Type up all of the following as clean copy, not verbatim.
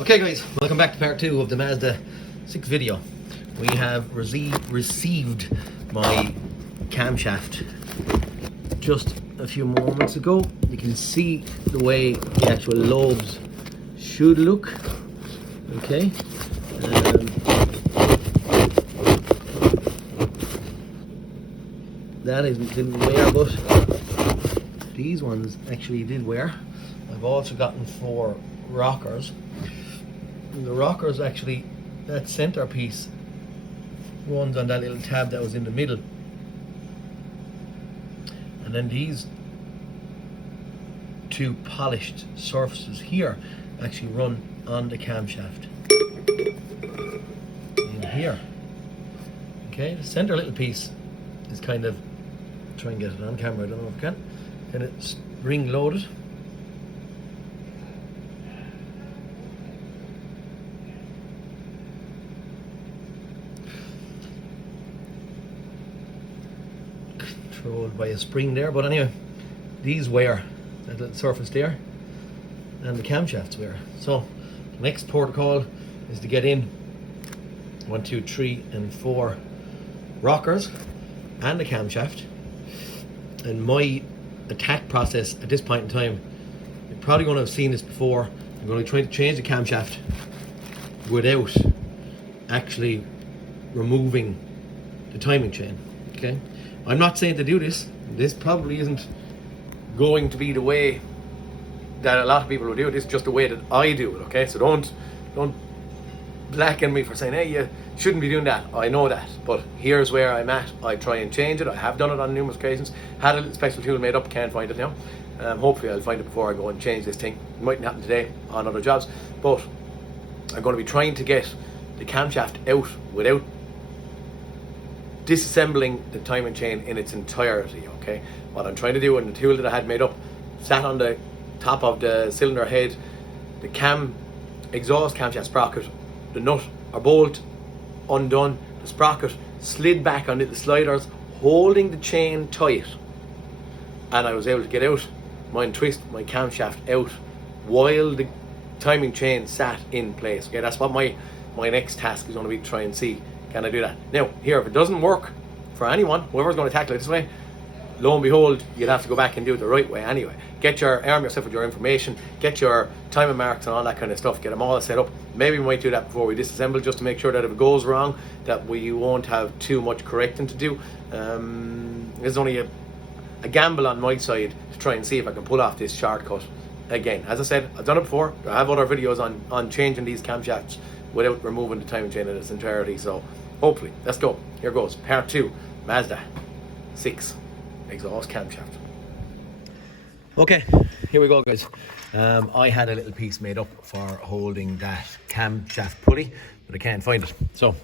Okay guys, welcome back to part 2 of the Mazda 6 video. We have received my camshaft just a few moments ago. You can see the way the actual lobes should look. Okay. That didn't wear, but these ones actually did wear. I've also gotten 4 rockers. And the rockers actually, that centerpiece runs on that little tab that was in the middle, and then these 2 polished surfaces here actually run on the camshaft in here. Okay, the center little piece is kind of, try and get it on camera, I don't know if I can, kind of spring loaded. Controlled by a spring there, but anyway, these wear, that little surface there, and the camshafts wear. So the next protocol is to get in 1, 2, 3 and 4 rockers and the camshaft. And my attack process at this point in time, you're probably going to have seen this before, I'm going to try to change the camshaft without actually removing the timing chain. Okay, I'm not saying to do this. This probably isn't going to be the way that a lot of people will do it. This is just the way that I do it. Okay, so don't blacken me for saying, hey, you shouldn't be doing that. I know that, but here's where I'm at. I try and change it. I have done it on numerous occasions. Had a little special tool made up, can't find it now. Hopefully I'll find it before I go and change this thing. It mightn't happen today on other jobs, but I'm going to be trying to get the camshaft out without disassembling the timing chain in its entirety. Okay, what I'm trying to do, and the tool that I had made up sat on the top of the cylinder head, the exhaust camshaft sprocket, the nut or bolt undone, the sprocket slid back on little sliders holding the chain tight, and I was able to get out and twist my camshaft out while the timing chain sat in place. Okay, that's what my next task is going to be, to try and see, can I do that? Now, here, if it doesn't work for anyone, whoever's going to tackle it this way, lo and behold, you'll have to go back and do it the right way anyway. Arm yourself with your information, get your timing marks and all that kind of stuff, get them all set up. Maybe we might do that before we disassemble, just to make sure that if it goes wrong, that we won't have too much correcting to do. There's only a gamble on my side to try and see if I can pull off this shortcut again. As I said, I've done it before. I have other videos on changing these camshafts without removing the timing chain in its entirety. So hopefully, let's go. Here goes, part 2, Mazda 6 exhaust camshaft. Okay, here we go guys. I had a little piece made up for holding that camshaft pulley, but I can't find it. So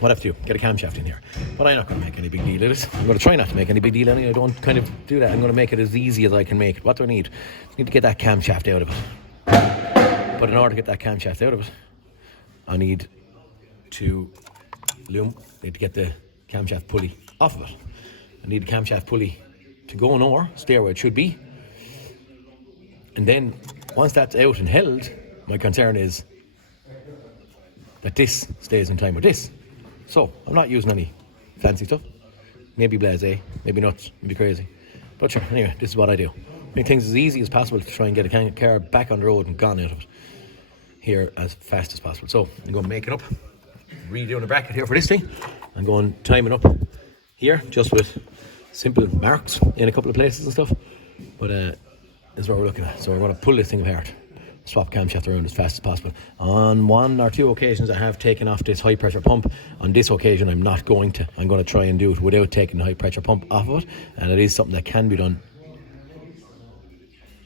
what I have to do, get a camshaft in here. But I'm not going to make any big deal of it. I'm going to try not to make any big deal anyway. I don't kind of do that. I'm going to make it as easy as I can make it. What do I need? I need to get that camshaft out of it. But in order to get that camshaft out of it, I need to get the camshaft pulley off of it. I need the camshaft pulley to go nowhere, stay where it should be. And then once that's out and held, my concern is that this stays in time with this. So I'm not using any fancy stuff. Maybe blasé, maybe nuts, maybe crazy. But sure, anyway, this is what I do. Make things as easy as possible to try and get a car back on the road and gone out of it here as fast as possible. So I'm going to make it up, redoing a bracket here for this thing. I'm going to time it up here just with simple marks in a couple of places and stuff. But this is what we're looking at. So we're going to pull this thing apart, swap camshaft around as fast as possible. On 1 or 2 occasions I have taken off this high pressure pump. On this occasion I'm not going to. I'm going to try and do it without taking the high pressure pump off of it, and it is something that can be done.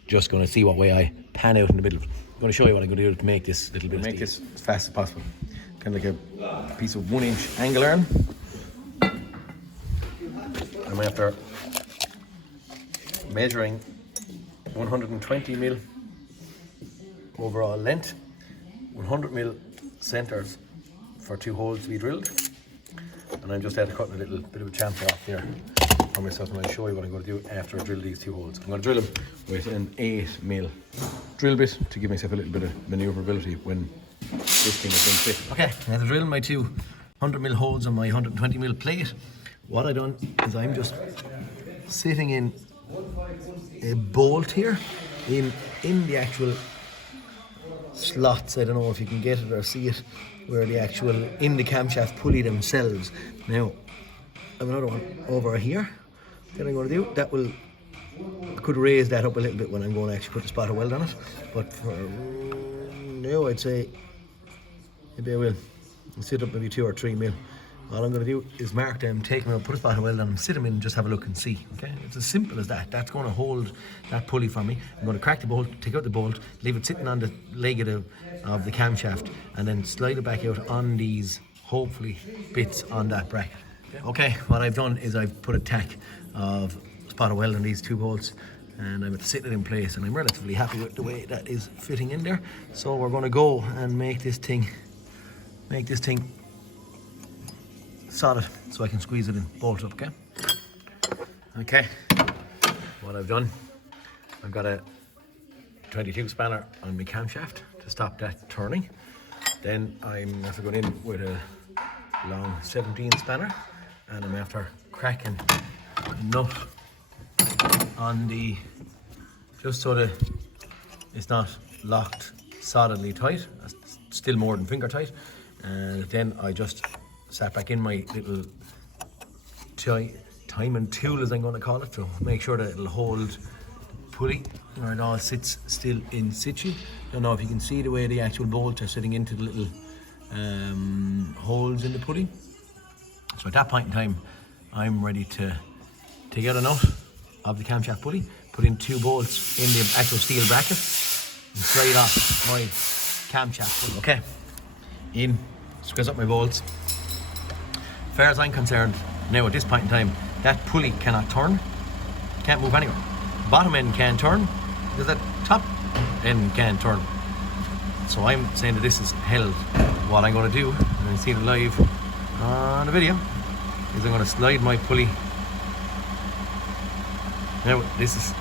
Just going to see what way I pan out in the middle of it. I'm going to show you what I'm going to do to make this little bit of this as fast as possible. Kind of like a piece of 1-inch angle iron. I'm after measuring 120mm overall length, 100mm centers for 2 holes to be drilled, and I'm just after cutting a little bit of a chamfer off here for myself, and I'll show you what I'm going to do after I drill these 2 holes. I'm going to drill them with an 8mm drill bit to give myself a little bit of maneuverability when this thing has been fit. Okay, now to drill my 2 100mm holes on my 120mm plate, what I've done is I'm just sitting in a bolt here in the actual slots. I don't know if you can get it or see it, where the actual in the camshaft pulley themselves. Now I have another one over here that I'm going to do that will could raise that up a little bit when I'm going to actually put the spotter weld on it, but for now I'd say maybe I will sit up maybe 2 or 3 mil. All I'm going to do is mark them, take them out, put a spotter weld on them, sit them in and just have a look and see. Okay, it's as simple as that. That's going to hold that pulley for me. I'm going to crack the bolt, take out the bolt, leave it sitting on the leg of the camshaft, and then slide it back out on these, hopefully, bits on that bracket. Okay, what I've done is I've put a tack of spotter weld on these 2 bolts, and I'm sitting it in place, and I'm relatively happy with the way that is fitting in there. So we're going to go and make this thing solid so I can squeeze it in, bolt up, okay? Okay, what I've done, I've got a 22 spanner on my camshaft to stop that turning. Then I'm after going in with a long 17 spanner, and I'm after cracking a nut on the, just so that it's not locked solidly tight, still more than finger tight. And then I just sat back in my little timing tool, as I'm going to call it, to make sure that it'll hold pulley where it all sits still in situ. I don't know if you can see the way the actual bolts are sitting into the little holes in the pulley. So at that point in time, I'm ready to take out a nut of the camshaft pulley, put in 2 bolts in the actual steel bracket, and slide off my camshaft pulley. Okay, in, squeeze up my bolts. As far as I'm concerned, now at this point in time, that pulley cannot turn, can't move anywhere. Bottom end can turn, because that top end can't turn. So I'm saying that this is held. What I'm going to do, and I see it live on the video, is I'm going to slide my pulley. Now this is,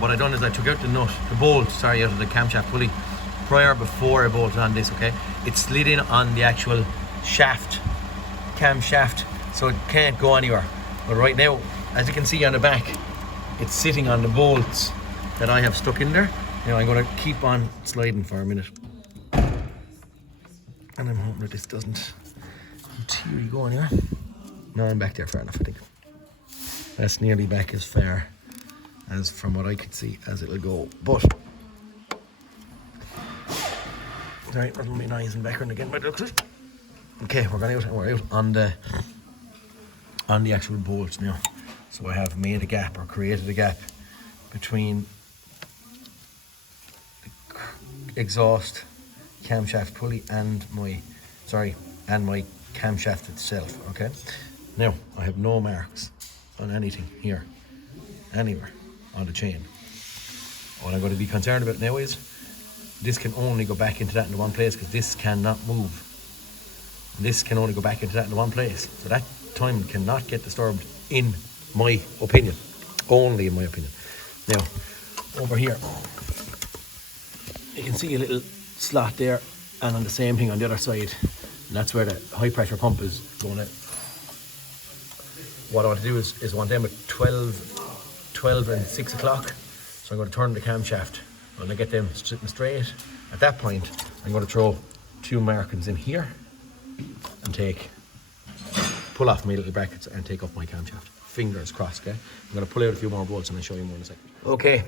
what I done is I took out the bolt out of the camshaft pulley before I bolted on this, okay? It slid in on the actual camshaft, so it can't go anywhere. But right now, as you can see on the back, it's sitting on the bolts that I have stuck in there. Now I'm going to keep on sliding for a minute, and I'm hoping that this doesn't really go anywhere. No, I'm back there far enough, I think. That's nearly back as far as, from what I could see, as it'll go. But right, that'll be nice and background again, but it looks like. Okay, we're out on the actual bolts now. So I have made a gap, or created a gap, between the exhaust camshaft pulley and my camshaft itself. Okay, now I have no marks on anything here, anywhere on the chain. What I'm going to be concerned about now is this can only go back into that in the one place, because this cannot move. And this can only go back into that in the one place. So that time cannot get disturbed, in my opinion. Only in my opinion. Now, over here, you can see a little slot there, and on the same thing on the other side. And that's where the high pressure pump is going out. What I want to do is I want them at 12 and 6 o'clock. So I'm going to turn the camshaft. When I get them sitting straight, at that point, I'm going to throw 2 markings in here and pull off my little brackets and take off my camshaft. Fingers crossed, okay? I'm going to pull out a few more bolts and I'll show you more in a second. Okay,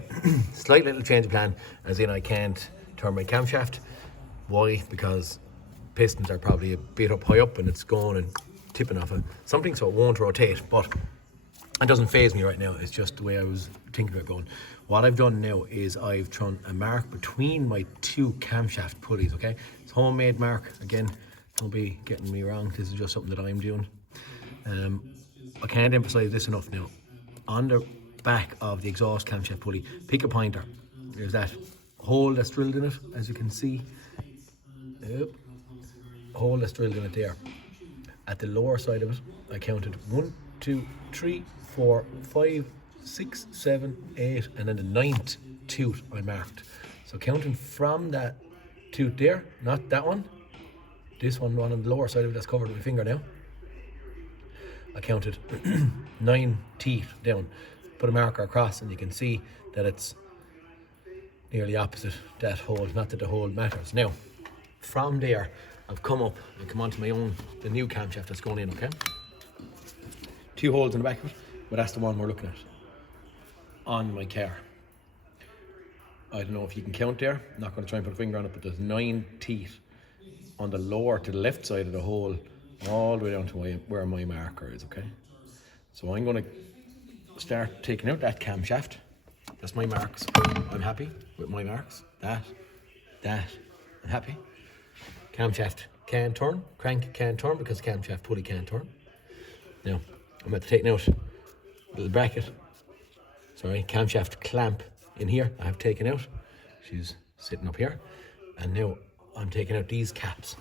slight little change of plan, as in I can't turn my camshaft. Why? Because pistons are probably a bit up high up and it's going and tipping off of something, so it won't rotate. But it doesn't faze me right now. It's just the way I was thinking about going. What I've done now is I've thrown a mark between my 2 camshaft pulleys, okay? It's a homemade mark. Again, don't be getting me wrong. This is just something that I'm doing. I can't emphasize this enough now. On the back of the exhaust camshaft pulley, pick a pointer. There's that hole that's drilled in it, as you can see. Yep. Hole that's drilled in it there. At the lower side of it, I counted 1, 2, 3, 4, 5, 6, 7, 8, and then the 9th tooth I marked. So counting from that tooth there, not that one, this one on the lower side of it that's covered with my finger now. I counted 9 teeth down, put a marker across, and you can see that it's nearly opposite that hole. Not that the hole matters. Now, from there, I've come up and come onto the new camshaft that's going in, okay? 2 holes in the back of it, but that's the one we're looking at on my car. I don't know if you can count there. I'm not going to try and put a finger on it, but there's 9 teeth on the lower to the left side of the hole, all the way down to where my marker is, okay? So I'm going to start taking out that camshaft. That's my marks. I'm happy with my marks. That, I'm happy. Camshaft can turn, crank can turn because camshaft pulley can't turn. Now, I'm going to take out a little bracket. Sorry, camshaft clamp in here I have taken out. She's sitting up here. And now I'm taking out these caps.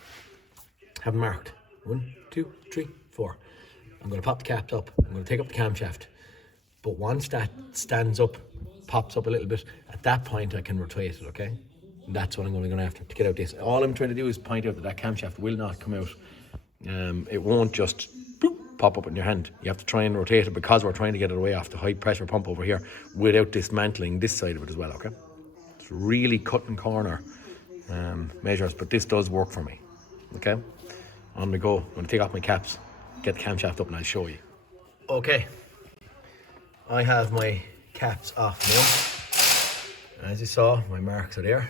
Have them marked. 1, 2, 3, 4. I'm going to pop the cap up. I'm going to take up the camshaft. But once that stands up, pops up a little bit, at that point I can rotate it, okay? And that's what I'm going to have to get out this. All I'm trying to do is point out that camshaft will not come out. It won't just pop up in your hand. You have to try and rotate it because we're trying to get it away off the high pressure pump over here without dismantling this side of it as well, okay? It's really cut and corner measures, but this does work for me, okay? On the go, I'm going to take off my caps, get the camshaft up, and I'll show you. Okay, I have my caps off now. As you saw, my marks are there,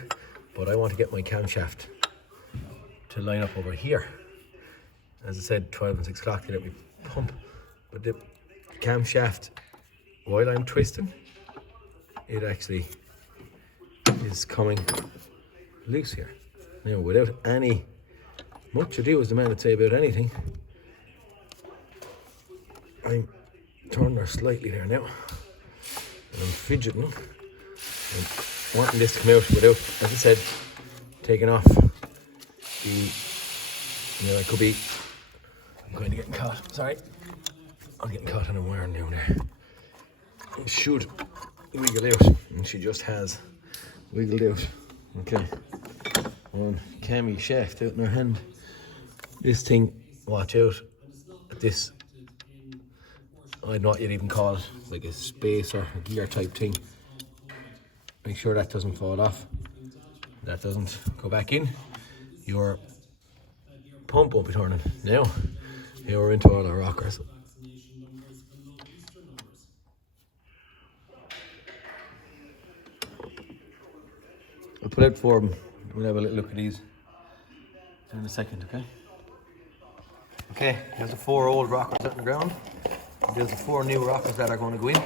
but I want to get my camshaft to line up over here. As I said, 12 and 6 o'clock to let me pump, but the camshaft, while I'm twisting, it actually is coming loose here. Now, without any much ado, as the man would say about anything, I'm turning her slightly there now, and I'm fidgeting and wanting this to come out without, as I said, taking off I could be, I'm going to get caught, sorry, I'm getting caught on a wire down there. It should wiggle out, and she just has wiggled out. Okay, one cami shaft out in her hand. This thing, watch out, this, I don't know what you'd even call it, like a spacer, a gear type thing. Make sure that doesn't fall off, that doesn't go back in. Your pump won't be turning. Now, here we're into all our rockers. I'll put out 4 of them. We'll have a little look at these in a second, okay? Okay, here's the 4 old rockers out on the ground. There's the 4 new rockers that are going to go in.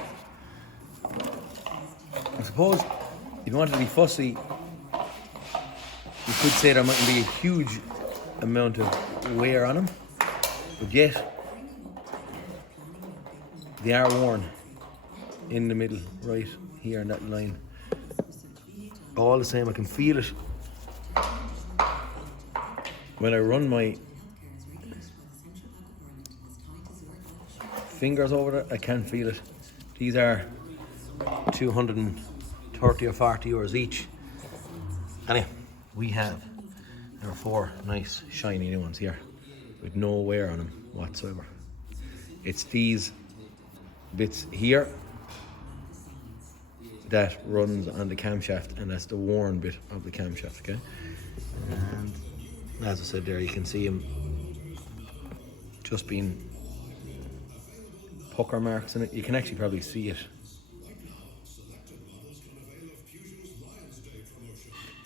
I suppose if you want to be fussy, you could say there mightn't be a huge amount of wear on them, but yet they are worn in the middle, right here in that line. All the same, I can feel it when I run my fingers over it. I can feel it. These are 230 or 40 euros each. Anyway, there are 4 nice shiny new ones here with no wear on them whatsoever. It's these bits here that runs on the camshaft, and that's the worn bit of the camshaft, okay? And as I said there, you can see them just being pucker marks in it. You can actually probably see it.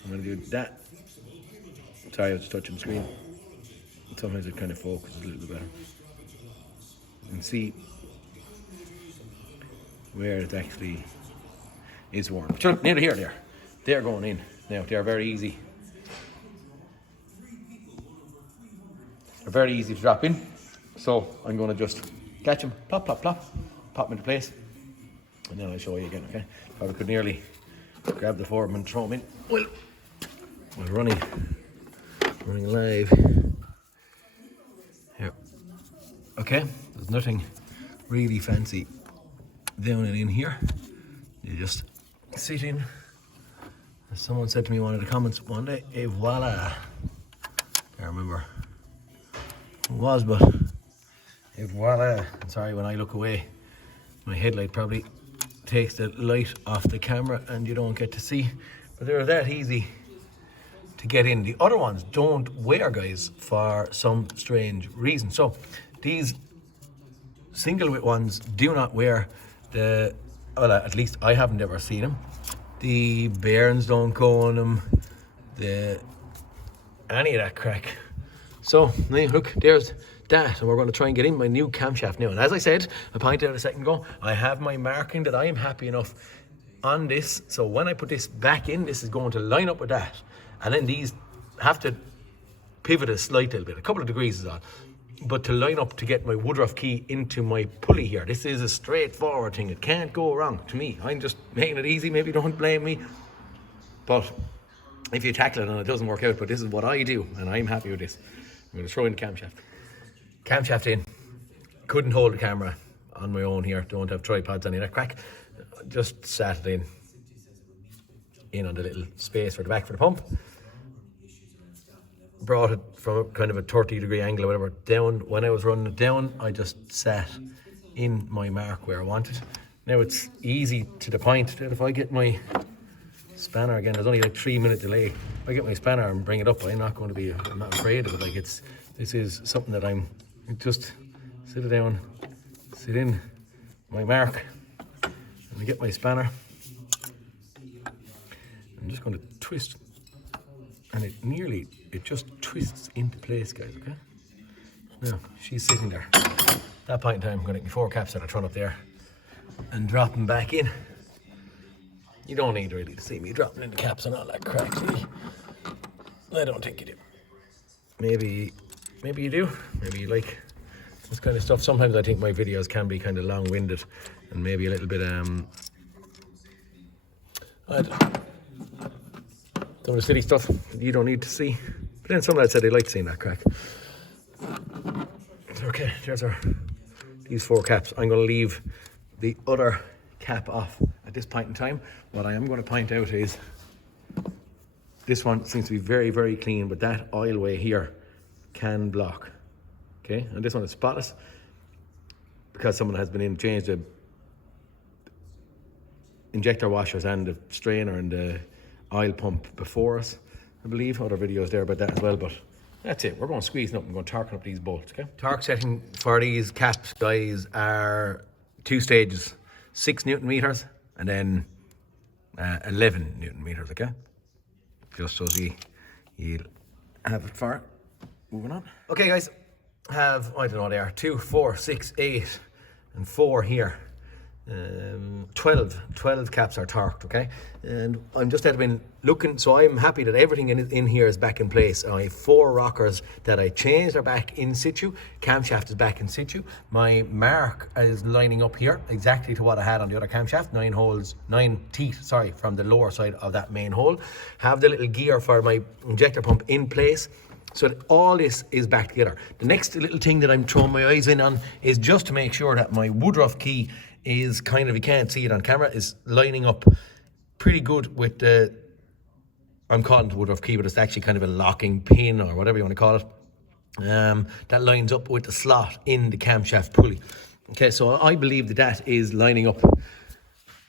I'm going to do that. Sorry, I was touching the screen. Sometimes it kind of focuses a little bit better. You can see where it actually is worn. Sure, neither here, there. They're going in. Now, they're very easy. They're very easy to drop in. So, I'm going to just catch them, plop, plop, plop, pop them into place. And then I'll show you again, okay? Probably could nearly grab the 4 of them and throw them in. Well, we're running live here. Okay, there's nothing really fancy down and in here. You just sit in. As someone said to me in one of the comments one day, et voila. I remember who it was, but et voila. Sorry, when I look away, my headlight probably takes the light off the camera and you don't get to see. But they're that easy to get in. The other ones don't wear, guys, for some strange reason. So these single width ones do not wear. The, well, at least I haven't ever seen them. The bearings don't go on them. Any of that crack. So look, there's that, and we're going to try and get in my new camshaft now. And as I said, I pointed out a second ago, I have my marking that I am happy enough on this. So when I put this back in, this is going to line up with that. And then these have to pivot a slight little bit, a couple of degrees is all. But to line up to get my Woodruff key into my pulley here, this is a straightforward thing. It can't go wrong to me. I'm just making it easy. Maybe don't blame me. But if you tackle it and it doesn't work out, but this is what I do, and I'm happy with this. I'm going to throw in the camshaft. Camshaft in. Couldn't hold the camera on my own here. Don't have tripods, any of that crack. Just sat it in on the little space for the back for the pump. Brought it from kind of a 30-degree angle or whatever down. When I was running it down, I just sat in my mark where I wanted. Now it's easy to the point that if I get my spanner again, there's only like 3-minute delay. If I get my spanner and bring it up, I'm not afraid of it. Like this is something that I'm just sit it down, sit in my mark, and I get my spanner. I'm just going to twist, and it just twists into place, guys, okay? Now, she's sitting there. At that point in time, I'm going to get my 4 caps out of front up there and drop them back in. You don't need really to see me dropping in the caps and all that crack, see? I don't think you do. Maybe you do. Maybe you like this kind of stuff. Sometimes I think my videos can be kind of long-winded and maybe a little bit, some of the silly stuff that you don't need to see. But then some lads said they like seeing that crack. Okay, there's these 4 caps. I'm going to leave the other cap off at this point in time. What I am going to point out is this one seems to be very, very clean, but that oilway here can block. Okay, and this one is spotless because someone has been in, changed the injector washers and the strainer and the oil pump before us. I believe other videos there about that as well, but that's it. We're going squeezing up and going torquing up these bolts, okay? Torque setting for these caps, guys, are 2 stages, 6 Newton meters and then 11 Newton meters, okay? Just so you'll have it for moving on. Okay, guys, have, I don't know, they are 2, 4, 6, 8 and 4 here. 12 caps are torqued, okay? And I'm just had been looking, so I'm happy that everything in here is back in place. I have 4 rockers that I changed are back in situ. Camshaft is back in situ. My mark is lining up here exactly to what I had on the other camshaft. 9 teeth, sorry, from the lower side of that main hole. Have the little gear for my injector pump in place. So that all this is back together. The next little thing that I'm throwing my eyes in on is just to make sure that my Woodruff key is kind of, you can't see it on camera, is lining up pretty good with the, I'm calling it the Woodruff key, but it's actually kind of a locking pin or whatever you want to call it. That lines up with the slot in the camshaft pulley. Okay, so I believe that is lining up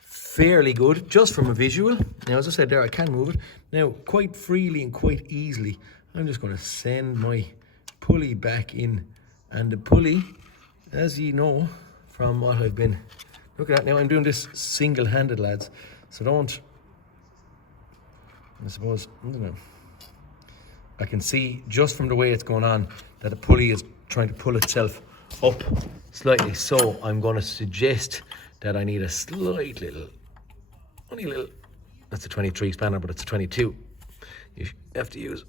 fairly good, just from a visual. Now, as I said there, I can move it. Now, quite freely and quite easily, I'm just going to send my pulley back in. And the pulley, as you know, from what I've been looking at, now I'm doing this single-handed, lads, so don't, I suppose, I don't know, I can see just from the way it's going on that the pulley is trying to pull itself up slightly, so I'm going to suggest that I need a slight little, only a little, that's a 23 spanner, but it's a 22, you have to use.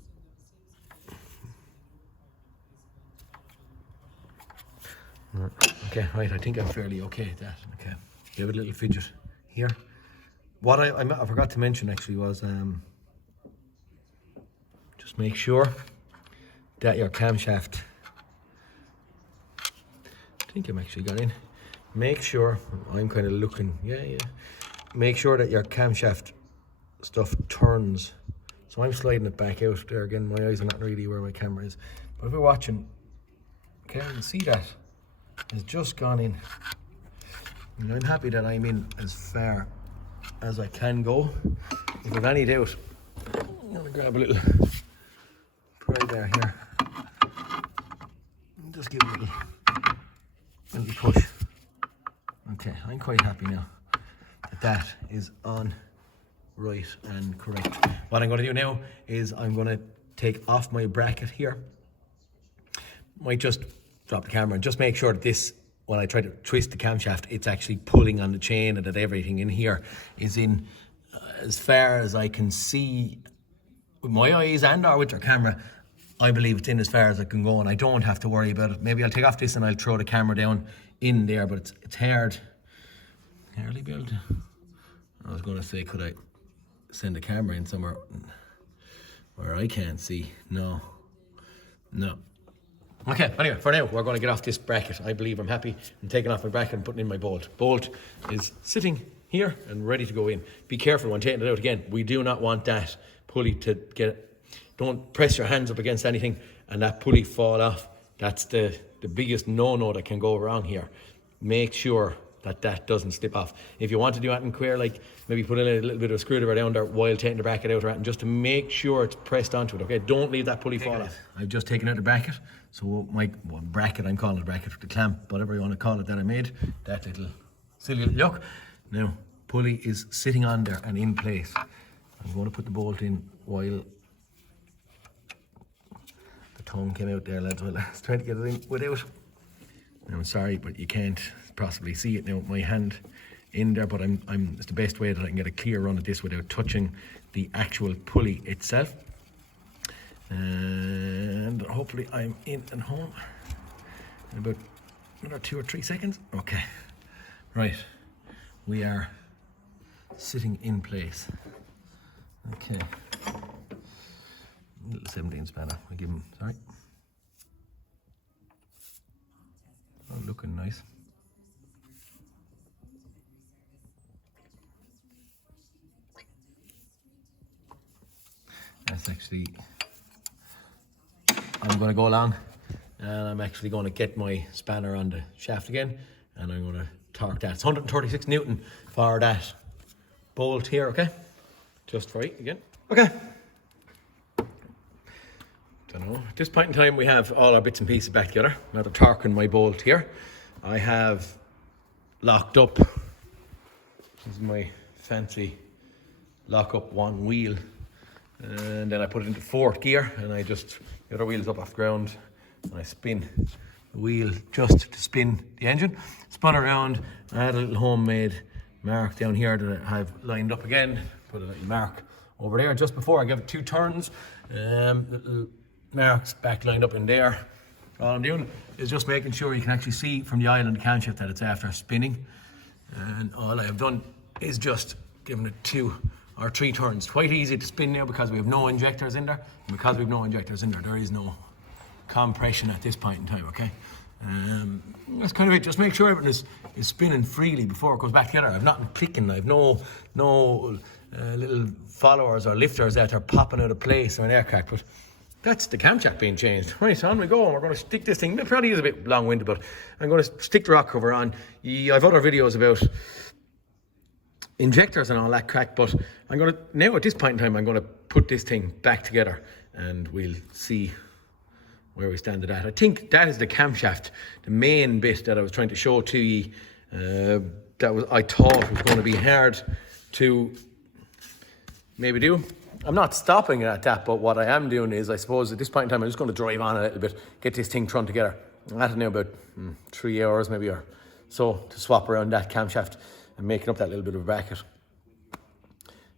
Okay, right, I think I'm fairly okay at that. Okay, give it a little fidget here. What I forgot to mention actually was just make sure that your camshaft, I think I'm actually got in. make sure, I'm kind of looking, make sure that your camshaft stuff turns. So I'm sliding it back out there again. My eyes are not really where my camera is. But if we're watching, okay, you can see that it's just gone in. And I'm happy that I'm in as far as I can go. If I've any doubt, I'm gonna grab a little pry bar here. And just give it a little push. Okay, I'm quite happy now that that is on right and correct. What I'm going to do now is I'm going to take off my bracket here. Might just drop the camera and just make sure that this, when I try to twist the camshaft, it's actually pulling on the chain and that everything in here is in as far as I can see with my eyes and or with your camera. I believe it's in as far as I can go and I don't have to worry about it. Maybe I'll take off this and I'll throw the camera down in there, but it's hard. Hardly built. I was going to say, could I send the camera in somewhere where I can't see? No. Okay, anyway, for now, we're going to get off this bracket. I believe I'm happy. I'm taking off my bracket and putting in my bolt. Bolt is sitting here and ready to go in. Be careful when taking it out again. We do not want that pulley to get, don't press your hands up against anything and that pulley fall off. That's the biggest no-no that can go wrong here. Make sure that that doesn't slip off. If you want to do that in queer, like maybe put in a little bit of a screwdriver down there while taking the bracket out, and just to make sure it's pressed onto it, okay? Don't leave that pulley fall off. I've just taken out the bracket, so my bracket, I'm calling it a bracket, the clamp, whatever you want to call it, that I made, that little silly little yoke. Now, pulley is sitting on there and in place. I'm going to put the bolt in while the tongue came out there, lads, while I was trying to get it in without. Now, I'm sorry, but you can't possibly see it now with my hand in there, but it's the best way that I can get a clear run of this without touching the actual pulley itself. And hopefully I'm in and home in about another 2 or 3 seconds. Okay, right, we are sitting in place. Okay, little 17 spanner, I give him, sorry. Oh, looking nice. That's actually, I'm going to go along and I'm actually going to get my spanner on the shaft again and I'm going to torque that. It's 136 Newton for that bolt here, okay? Just for it again. Okay. Don't know. At this point in time, we have all our bits and pieces back together. Now the torque and my bolt here. I have locked up. This is my fancy lock up one wheel. And then I put it into fourth gear and I just, the other wheel's up off the ground and I spin the wheel just to spin the engine. Spun around. I had a little homemade mark down here that I have lined up again. Put a little mark over there just before I give it 2 turns. Little marks back lined up in there. All I'm doing is just making sure you can actually see from the island camshaft that it's after spinning. And all I have done is just giving it 2 or 3 turns. Quite easy to spin now because we have no injectors in there. And because we have no injectors in there, there is no compression at this point in time, okay? That's kind of it. Just make sure everything is spinning freely before it goes back together. I've nothing clicking. I've no little followers or lifters that are popping out of place or an air crack, but that's the camshaft being changed. Right, so on we go. We're going to stick this thing. It probably is a bit long-winded, but I'm going to stick the rock cover on. I've other videos about injectors and all that crack, but I'm going to, now at this point in time, I'm going to put this thing back together and we'll see where we stand at that. I think that is the camshaft, the main bit that I was trying to show to you. I thought was going to be hard to maybe do. I'm not stopping at that, but what I am doing is, I suppose at this point in time, I'm just going to drive on a little bit, get this thing thrown together. I'm at it now about 3 hours maybe or so to swap around that camshaft and making up that little bit of a bracket.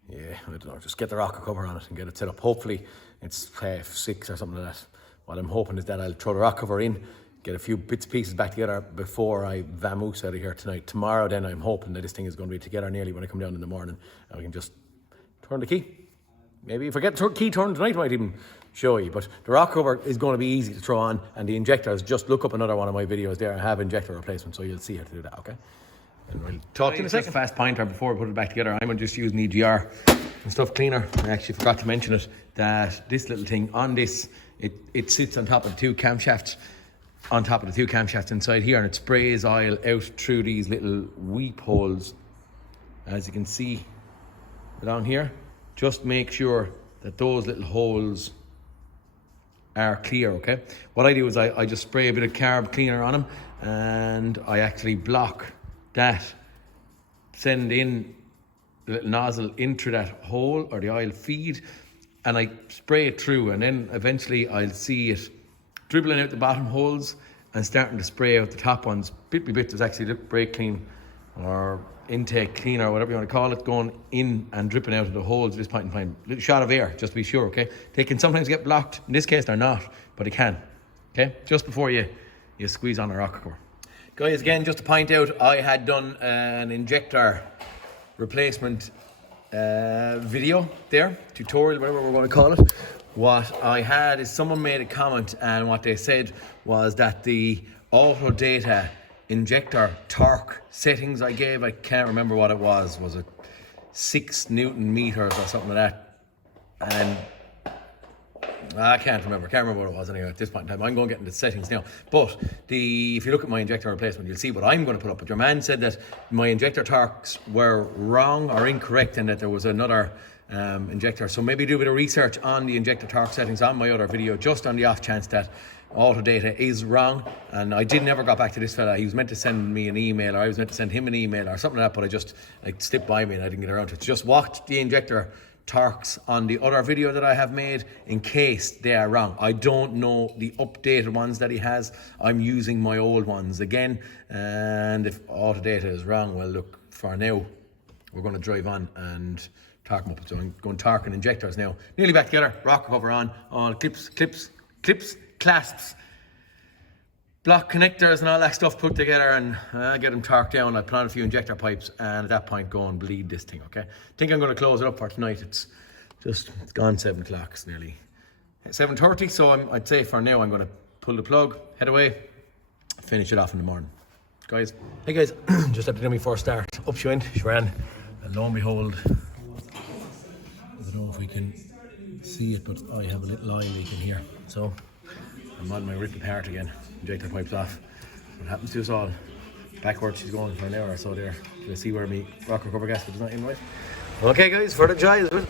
Yeah, I don't know, just get the rocker cover on it and get it set up. Hopefully it's 6 or something like that. What I'm hoping is that I'll throw the rock cover in, get a few bits and pieces back together before I vamoose out of here tonight. Tomorrow then I'm hoping that this thing is going to be together nearly when I come down in the morning and we can just turn the key. Maybe if I get the key turned tonight, I might even show you. But the rocker cover is going to be easy to throw on, and the injectors, just look up another one of my videos there. I have injector replacement, so you'll see how to do that, okay? And we'll talk to you in a second. Fast pointer before we put it back together. I'm going to just use an EGR and stuff cleaner. I actually forgot to mention it, that this little thing on this, it sits on top of the two camshafts, inside here, and it sprays oil out through these little weep holes, as you can see down here. Just make sure that those little holes are clear, okay? What I do is I just spray a bit of carb cleaner on them, and I actually block that, send in the little nozzle into that hole or the oil feed, and I spray it through, and then eventually I'll see it dribbling out the bottom holes and starting to spray out the top ones. Bit by bit, there's actually a brake clean or intake cleaner, whatever you want to call it, going in and dripping out of the holes at this point in time. A little shot of air, just to be sure, okay? They can sometimes get blocked. In this case, they're not, but they can, okay? Just before you squeeze on a rocker cover. Guys, again, just to point out, I had done an injector replacement video there, tutorial, whatever we're going to call it. What I had is someone made a comment, and what they said was that the auto data injector torque settings I gave, I can't remember what it was it 6 Newton meters or something like that, and I can't remember what it was anyway at this point in time. I'm going to get into the settings now, but if you look at my injector replacement, you'll see what I'm going to put up. But your man said that my injector torques were wrong or incorrect, and that there was another injector. So maybe do a bit of research on the injector torque settings on my other video, just on the off chance that auto data is wrong. And I never got back to this fella. He was meant to send me an email, or I was meant to send him an email or something like that, but it slipped by me and I didn't get around to it. Just watch the injector torques on the other video that I have made in case they are wrong. I don't know the updated ones that he has. I'm using my old ones again, and if auto data is wrong, well, look, for now we're going to drive on and torque them up. So I'm going torque and injectors now. Nearly back together, rocker cover on, all clips, clasps, block connectors and all that stuff put together, and get them torqued down. I put on a few injector pipes, and at that point go and bleed this thing, okay? I think I'm going to close it up for tonight. It's gone 7 o'clock, it's nearly 7:30, so I'd say for now I'm going to pull the plug, head away, finish it off in the morning. Guys, hey guys, just had to do my first start. Up she went, she ran, and lo and behold, I don't know if we can see it, but I have a little oil leak in here, so I'm on my rip apart again. Injector pipes off. What happens to us all? Backwards she's going for an hour or so there. You'll see where my rocker cover gasket is not in right. Okay guys, for the joy of it,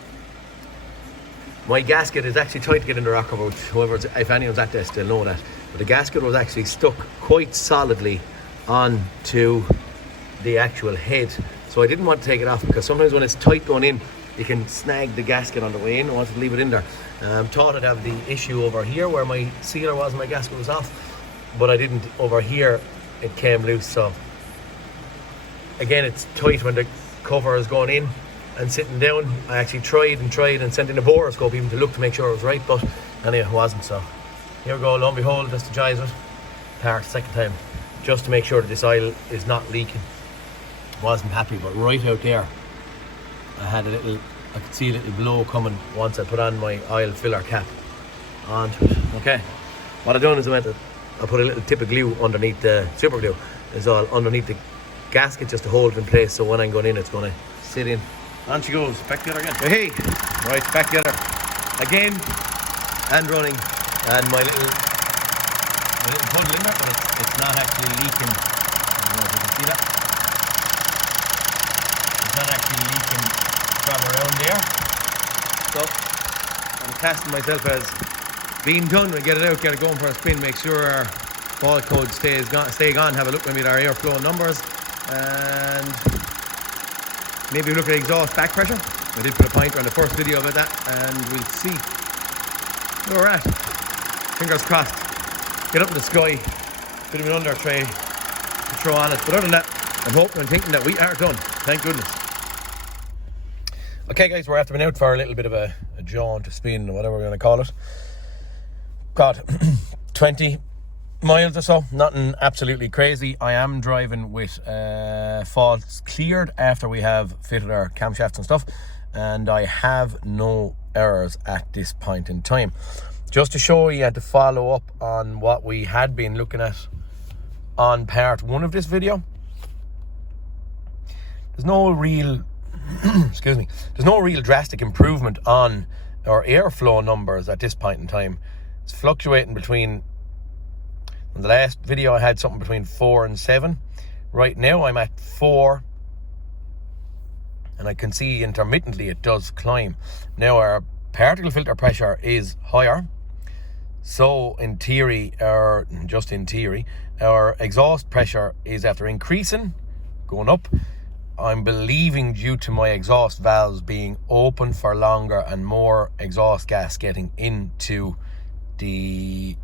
my gasket is actually tight to get in the rocker cover. If anyone's at this, they'll know that. But the gasket was actually stuck quite solidly onto the actual head. So I didn't want to take it off, because sometimes when it's tight going in, you can snag the gasket on the way in. I wanted to leave it in there. Thought I'd have the issue over here where my sealer was and my gasket was off, but I didn't. Over here it came loose. So again, it's tight when the cover is going in and sitting down. I actually tried and sent in a boroscope even to look to make sure it was right, but anyway, it wasn't. So here we go, lo and behold, that's the joys of it. Part second time, just to make sure that this oil is not leaking. Wasn't happy, but right out there I could see a little blow coming once I put on my oil filler cap onto it. Okay, what I've done is I put a little tip of glue underneath the super glue, is all underneath the gasket, just to hold it in place, so when I'm going in, it's going to sit in. On she goes, back together again. Hey, right, back together again and running, and my little puddle in there, but it's not actually leaking. I don't know if you can see that. It's not actually leaking from around there. So I'm casting myself as being done. I get it out, get it going for a spin, make sure our ball code stay gone, have a look maybe at our airflow numbers, and maybe look at exhaust back pressure. I did put a pointer on the first video about that, and we'll see where we're at. Fingers crossed. Get up in the sky, bit of an under tray to throw on it. But other than that, I'm hoping and thinking that we are done. Thank goodness. Okay guys, we're after been out for a little bit of a jaunt, a spin, or whatever we're going to call it. God, 20 miles or so, nothing absolutely crazy. I am driving with faults cleared after we have fitted our camshafts and stuff, and I have no errors at this point in time. just to show you and to follow up on what we had been looking at on part 1 of this video. There's no real excuse me, there's no real drastic improvement on our airflow numbers at this point in time. It's fluctuating between, in the last video I had something between 4 and 7. Right now I'm at 4, and I can see intermittently it does climb. Now our particle filter pressure is higher, so in theory, or just in theory, our exhaust pressure is after increasing, going up. I'm believing due to my exhaust valves being open for longer and more exhaust gas getting into the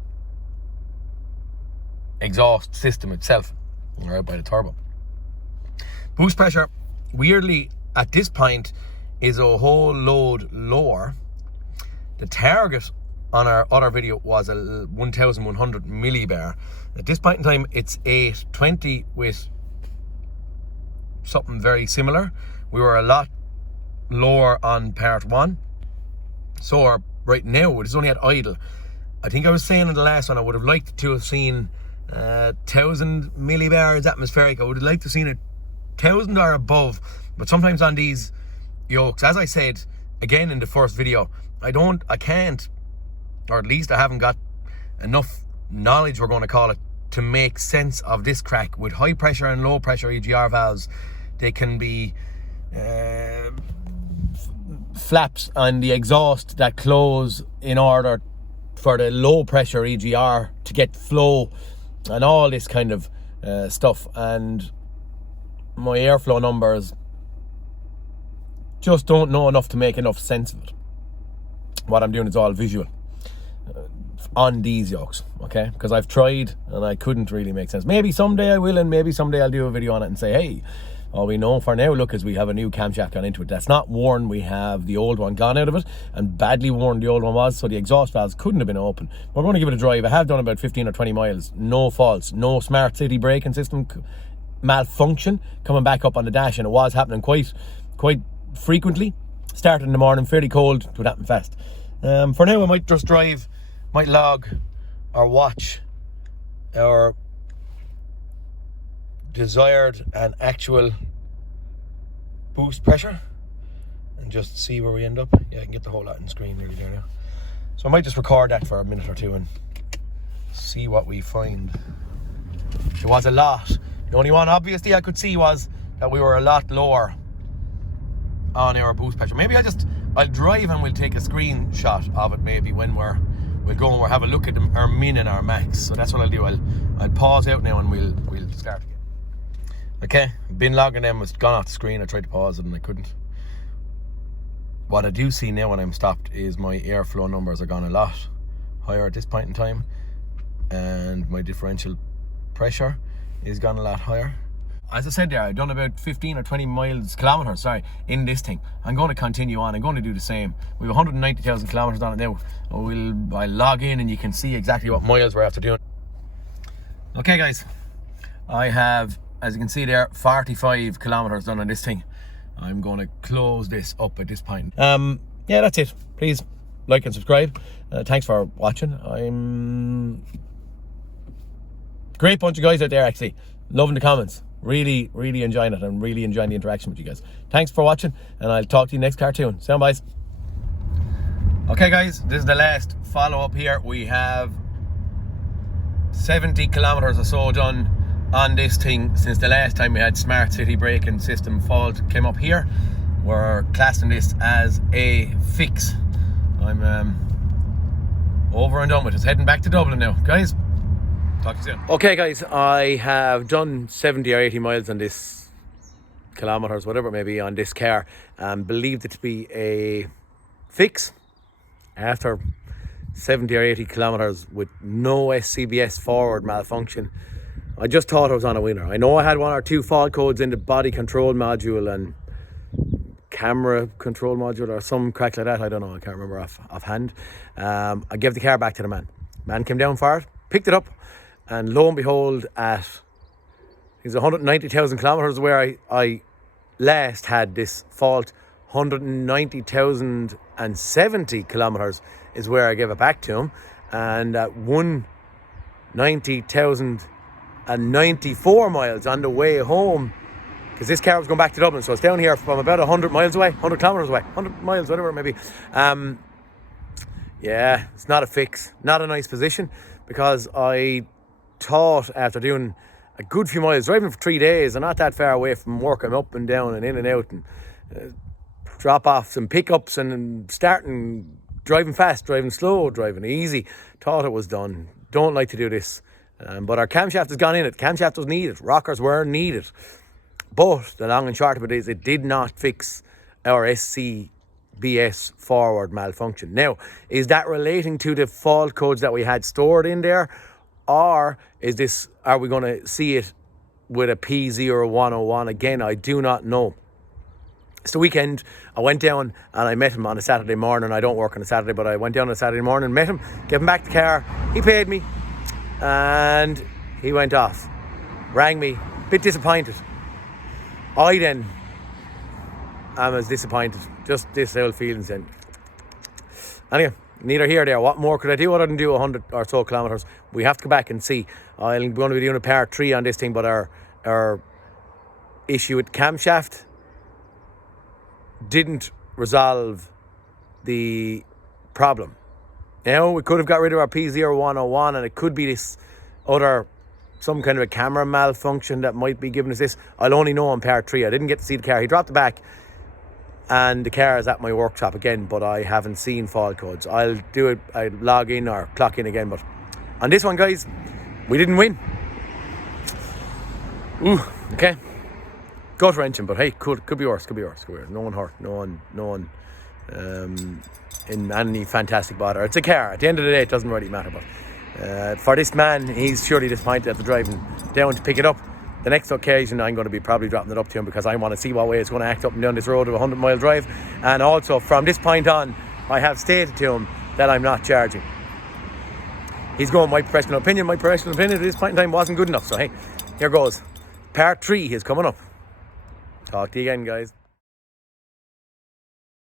exhaust system itself, right by the turbo. Boost pressure, weirdly, at this point is a whole load lower. The target on our other video was a 1100 millibar. At this point in time, it's 820 with something very similar. We were a lot lower on part 1. So right now, it is only at idle. I think I was saying in the last one, I would have liked to have seen 1000 millibars atmospheric. I would have liked to have seen 1000 or above. But sometimes on these yokes, as I said again in the first video, I can't, or at least I haven't got enough knowledge, we're going to call it, to make sense of this crack. With high pressure and low pressure EGR valves, they can be flaps on the exhaust that close in order for the low pressure EGR to get flow and all this kind of stuff. And my airflow numbers just don't know enough to make enough sense of it. What I'm doing is all visual on these yokes, okay? Because I've tried and I couldn't really make sense. Maybe someday I will, and maybe someday I'll do a video on it and say, hey, all we know for now, look, is we have a new camshaft gone into it. That's not worn. We have the old one gone out of it, and badly worn the old one was, so the exhaust valves couldn't have been open. We're going to give it a drive. I have done about 15 or 20 miles. No faults. No smart city braking system malfunction coming back up on the dash, and it was happening quite frequently. Started in the morning, fairly cold, it would happen fast. For now, I might just drive, might log or watch our desired and actual boost pressure and just see where we end up. Yeah, I can get the whole lot on screen nearly there now. So I might just record that for a minute or two and see what we find. There was a lot. The only one obviously I could see was that we were a lot lower on our boost pressure. Maybe I'll drive and we'll take a screenshot of it maybe when we'll go and we'll have a look at our min and our max. So that's what I'll do. I'll pause out now and we'll start again. Okay, bin logging them was gone off the screen. I tried to pause it and I couldn't. What I do see now when I'm stopped is my airflow numbers are gone a lot higher at this point in time, and my differential pressure is gone a lot higher. As I said there, I've done about 15 or 20 kilometers in this thing. I'm going to continue on. I'm going to do the same. We have 190,000 kilometers on it now. I'll log in and you can see exactly what miles we're after doing. Okay guys, I have, as you can see there, 45 kilometers done on this thing. I'm going to close this up at this point. Yeah, that's it. Please like and subscribe. Thanks for watching. I'm great bunch of guys out there, actually. Loving the comments. Really enjoying it and really enjoying the interaction with you guys. Thanks for watching, and I'll talk to you next cartoon. Sound boys. Okay guys, this is the last follow-up here. We have 70 kilometers or so done on this thing since the last time we had smart city braking system fault came up here. We're classing this as a fix. I'm over and done with it. Heading back to Dublin now, guys. Talk to you soon. Okay guys, I have done 70 or 80 miles on this, kilometers, whatever it may be, on this car, and believed it to be a fix after 70 or 80 kilometers with no SCBS forward malfunction. I just thought I was on a winner. I know I had 1 or 2 fault codes in the body control module and camera control module or some crack like that. I don't know, I can't remember offhand. I gave the car back to the man. Man came down for it, picked it up, and lo and behold, at 190,000 kilometers where I last had this fault, 190,070 kilometers is where I gave it back to him. And at 190,094 miles on the way home, because this car was going back to Dublin, so it's down here from about 100 miles away, 100 kilometers away, 100 miles, whatever it may be. Yeah, it's not a fix, not a nice position, because I thought after doing a good few miles, driving for 3 days, and not that far away from work, and up and down and in and out, and drop-offs and pickups, and starting, driving fast, driving slow, driving easy, thought it was done. Don't like to do this. But our camshaft has gone in it. Camshaft was needed. Rockers were needed. But the long and short of it is, it did not fix our SCBS forward malfunction. Now, is that relating to the fault codes that we had stored in there? Or are we going to see it with a P0101 again? I do not know. It's the weekend. I went down and I met him on a Saturday morning. I don't work on a Saturday, but I went down on a Saturday morning, met him, gave him back the car. He paid me and he went off. Rang me, a bit disappointed. I then am as disappointed. Just this old feeling then. Anyway, neither here nor there. What more could I do other than do 100 or so kilometres? We have to go back and see. I'm going to be doing a part 3 on this thing, but our issue with camshaft didn't resolve the problem. Now, we could have got rid of our P0101 and it could be this other, some kind of a camera malfunction that might be giving us this. I'll only know on part 3. I didn't get to see the car. He dropped it back and the car is at my workshop again, but I haven't seen fault codes. I'll do it, I'll log in or clock in again, but on this one, guys, we didn't win. Ooh, okay. Gut wrenching, but hey, could be worse, could be worse. No one hurt, no one in any fantastic bother. It's a car. At the end of the day, it doesn't really matter. But for this man, he's surely disappointed after driving down to pick it up. The next occasion, I'm going to be probably dropping it up to him because I want to see what way it's going to act up and down this road of a 100-mile drive. And also, from this point on, I have stated to him that I'm not charging. He's going, my professional opinion at this point in time wasn't good enough. So hey, here goes. Part 3 is coming up. Talk to you again, guys.